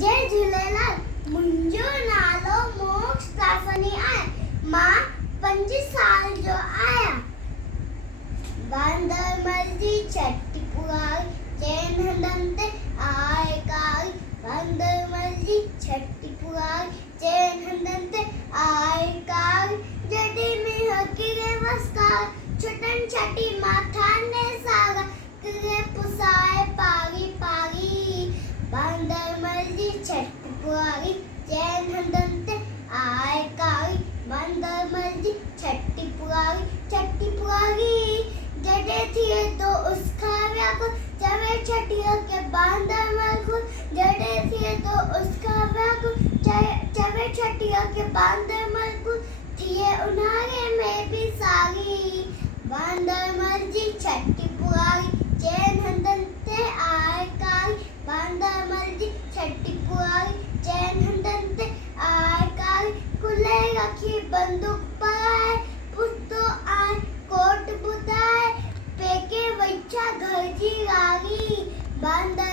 जय झूलेलाल। मुंहिंजो नालो मोक्ष तासनी आहे। मां 5 साल जो आहियां। बांदर मर्जी छठी पुराई, चैन हंधनि ते आहे काई। बांदर मर्जी छठी पुराई, चैन हंधनि ते आहे काई। जॾहिं मींहं किरे वसकार, छुटनि छठी माथा ने सागा। किरे पुसाए पारी पारी, बांदर मर्जी छठी पुराई, चैन हंधनि ते आहे काई। बांदर मर्जी छठी पुराई। जॾहिं थिए तो उसका व्याकुल, चवे छठीअ खे बांदर मलकुल। जॾहिं थिए तो उसका व्याकुल, चवे छठीअ खे बांदर मलकुल। थिए उन्हारे में भी सागी, बांदर मर्जी छठी पुराई, चैन हंधनि ते आहे काई। बांदर मर्जी छठी पुराई, चैन हंधनि ते आहे काई। कुल्हे रखी बंदूक पराए, पुछंदो आहे कोट ॿुधाए। पेके वैछा घर जी राणी, बांदर